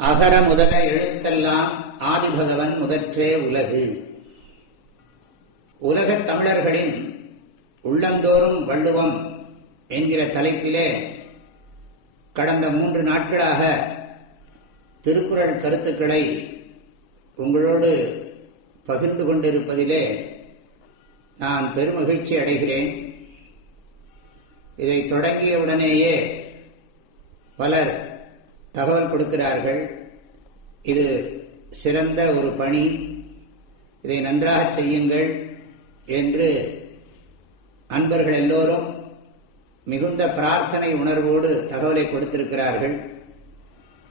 அகர முதல எழுத்தெல்லாம் ஆதிபகவன் முதற்றே உலகு. உலகத் தமிழர்களின் உள்ளந்தோறும் வள்ளுவம் என்கிற தலைப்பிலே கடந்த 3 நாட்களாக திருக்குறள் கருத்துக்களை உங்களோடு பகிர்ந்து கொண்டிருப்பதிலே நான் பெருமகிழ்ச்சி அடைகிறேன். இதை தொடங்கியவுடனேயே பலர் தகவல் கொடுக்கிறார்கள். இது சிறந்த ஒரு பணி, இதை நன்றாக செய்யுங்கள் என்று அன்பர்கள் எல்லோரும் மிகுந்த பிரார்த்தனை உணர்வோடு தகவலை கொடுத்திருக்கிறார்கள்.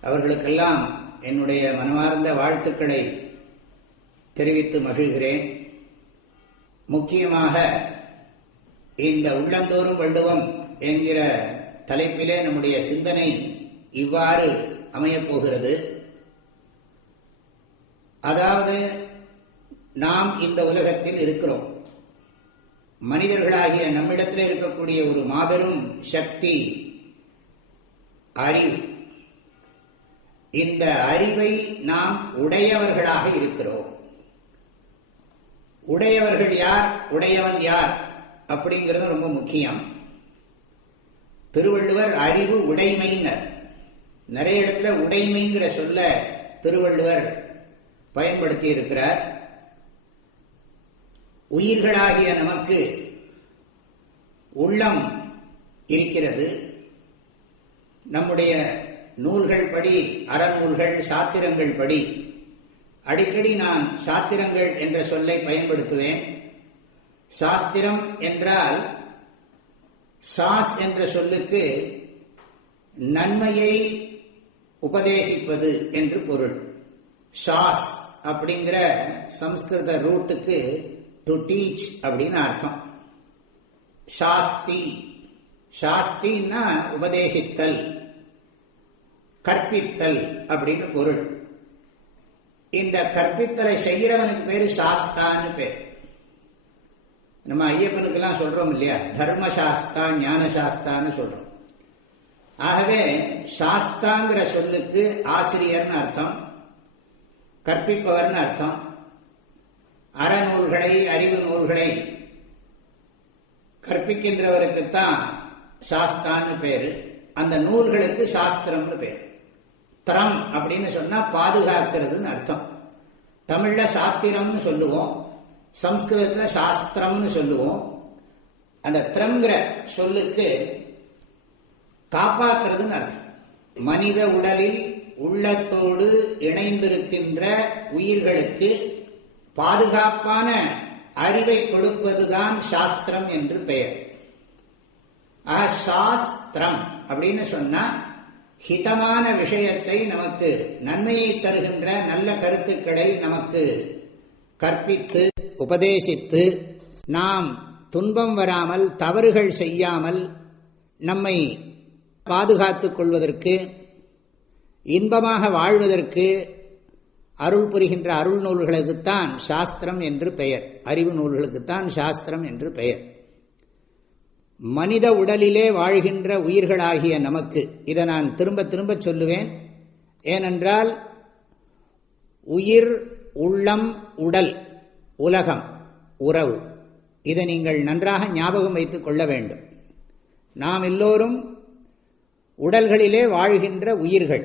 அவர்களுக்கெல்லாம் என்னுடைய மனமார்ந்த வாழ்த்துக்களை தெரிவித்து மகிழ்கிறேன். முக்கியமாக இந்த உள்ளந்தோறும் வள்ளுவம் என்கிற தலைப்பிலே நம்முடைய சிந்தனை இவ்வாறு அமையப்போகிறது. அதாவது, நாம் இந்த உலகத்தில் இருக்கிறோம். மனிதர்களாகிய நம்மிடத்தில் இருக்கக்கூடிய ஒரு மாபெரும் சக்தி அறிவு. இந்த அறிவை நாம் உடையவர்களாக இருக்கிறோம். உடையவர்கள் யார், உடையவன் யார் அப்படிங்கிறது ரொம்ப முக்கியம். திருவள்ளுவர் அறிவு உடைமையினர். நிறைய இடத்துல உடைமைங்கிற சொல்ல திருவள்ளுவர் பயன்படுத்தி இருக்கிறார். உயிர்களாகிய நமக்கு உள்ளம் இருக்கிறது. நம்முடைய நூல்கள் படி, அறநூல்கள், சாத்திரங்கள் படி, அடிக்கடி நான் சாத்திரங்கள் என்ற சொல்லை பயன்படுத்துவேன். சாஸ்திரம் என்றால் சாஸ் என்ற சொல்லுக்கு நன்மையை உபதேசிப்பது என்று பொருள். ஷாஸ் அப்படிங்கிற சம்ஸ்கிருத ரூட்டுக்கு டு டீச் அப்படின்னு அர்த்தம். சாஸ்தி, சாஸ்தின்னா உபதேசித்தல், கற்பித்தல் அப்படின்னு பொருள். இந்த கற்பித்தலை செய்கிறவனுக்கு பேரு சாஸ்தான்னு பேர். நம்ம ஐயப்பனுக்கெல்லாம் சொல்றோம் இல்லையா, தர்மசாஸ்தா ஞானசாஸ்தான்னு சொல்றோம். ஆகவே சாஸ்தாங்கிற சொல்லுக்கு ஆசிரியர்னு அர்த்தம், கற்பிப்பவர்னு அர்த்தம். அறநூல்களை, அறிவு நூல்களை கற்பிக்கின்றவருக்குத்தான் சாஸ்தான்னு பேரு. அந்த நூல்களுக்கு சாஸ்திரம்னு பேரு. திரம் அப்படின்னு சொன்னா பாதுகாக்கிறதுன்னு அர்த்தம். தமிழ்ல சாத்திரம்னு சொல்லுவோம், சம்ஸ்கிருதத்துல சாஸ்திரம்னு சொல்லுவோம். அந்த திரம்ங்கிற சொல்லுக்கு காப்பாற்றுறதுன்னு அர்த்தம். மனித உடலில் உள்ளத்தோடு இணைந்திருக்கின்ற உயிர்களுக்கு பாதுகாப்பான அறிவை கொடுப்பதுதான் சாஸ்திரம் என்று பெயர். சாஸ்திரம் அப்படின்னு சொன்னா ஹிதமான விஷயத்தை, நமக்கு நன்மையை தருகின்ற நல்ல கருத்துக்களை நமக்கு கற்பித்து உபதேசித்து நாம் துன்பம் வராமல், தவறுகள் செய்யாமல் நம்மை பாதுகாத்துக் கொள்வதற்கு, இன்பமாக வாழ்வதற்கு அருள் புரிகின்ற அருள் நூல்களுக்குத்தான் சாஸ்திரம் என்று பெயர். அறிவு நூல்களுக்குத்தான் சாஸ்திரம் என்று பெயர். மனித உடலிலே வாழ்கின்ற உயிர்களாகிய நமக்கு, இதை நான் திரும்ப திரும்ப சொல்லுவேன். ஏனென்றால் உயிர், உள்ளம், உடல், உலகம், உறவு, இதை நீங்கள் நன்றாக ஞாபகம் வைத்துக் கொள்ள வேண்டும். நாம் எல்லோரும் உடல்களிலே வாழ்கின்ற உயிர்கள்.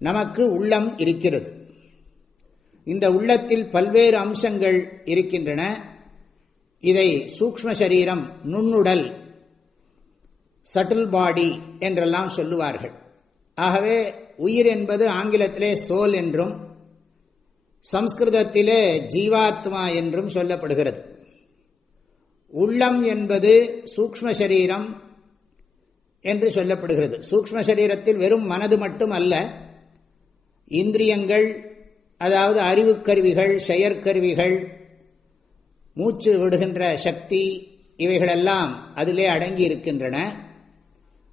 நமக்கு உள்ளம் இருக்கிறது. இந்த உள்ளத்தில் பல்வேறு அம்சங்கள் இருக்கின்றன. இதை சூக்ஷ்ம சரீரம், நுண்ணுடல், சட்டில் பாடி என்றெல்லாம் சொல்லுவார்கள். ஆகவே உயிர் என்பது ஆங்கிலத்திலே சோல் என்றும், சம்ஸ்கிருதத்திலே ஜீவாத்மா என்றும் சொல்லப்படுகிறது. உள்ளம் என்பது சூக்ஷ்ம சரீரம் என்று சொல்லப்படுகிறது. சூக்ஷ்ம சரீரத்தில் வெறும் மனது மட்டும் அல்ல, இந்திரியங்கள், அதாவது அறிவு கருவிகள், செயற்கருவிகள், மூச்சு விடுகின்ற சக்தி, இவைகளெல்லாம் அதிலே அடங்கி இருக்கின்றன.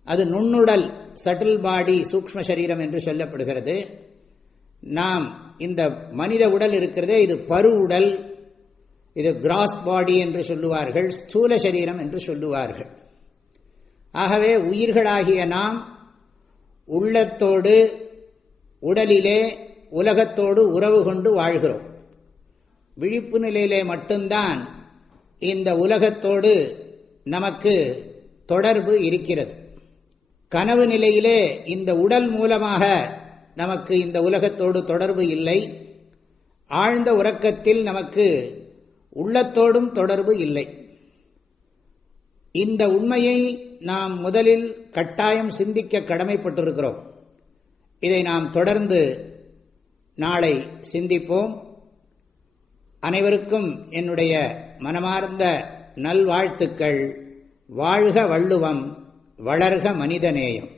அது நுண்ணுடல், சட்டில் பாடி, சூக்ஷ்ம சரீரம் என்று சொல்லப்படுகிறது. நாம் இந்த மனித உடல் இருக்கிறதே, இது பரு உடல், இது கிராஸ் பாடி என்று சொல்லுவார்கள், ஸ்தூல சரீரம் என்று சொல்லுவார்கள். ஆகவே உயிர்களாகிய நாம் உள்ளத்தோடு உடலிலே உலகத்தோடு உறவு கொண்டு வாழ்கிறோம். விழிப்பு நிலையிலே மட்டும்தான் இந்த உலகத்தோடு நமக்கு தொடர்பு இருக்கிறது. கனவு நிலையிலே இந்த உடல் மூலமாக நமக்கு இந்த உலகத்தோடு தொடர்பு இல்லை. ஆழ்ந்த உறக்கத்தில் நமக்கு உள்ளத்தோடும் தொடர்பு இல்லை. இந்த உண்மையை நாம் முதலில் கட்டாயம் சிந்திக்க கடமைப்பட்டிருக்கிறோம். இதை நாம் தொடர்ந்து நாளை சிந்திப்போம். அனைவருக்கும் என்னுடைய மனமார்ந்த நல்வாழ்த்துக்கள். வாழ்க வள்ளுவம், வளர்க மனிதநேயம்.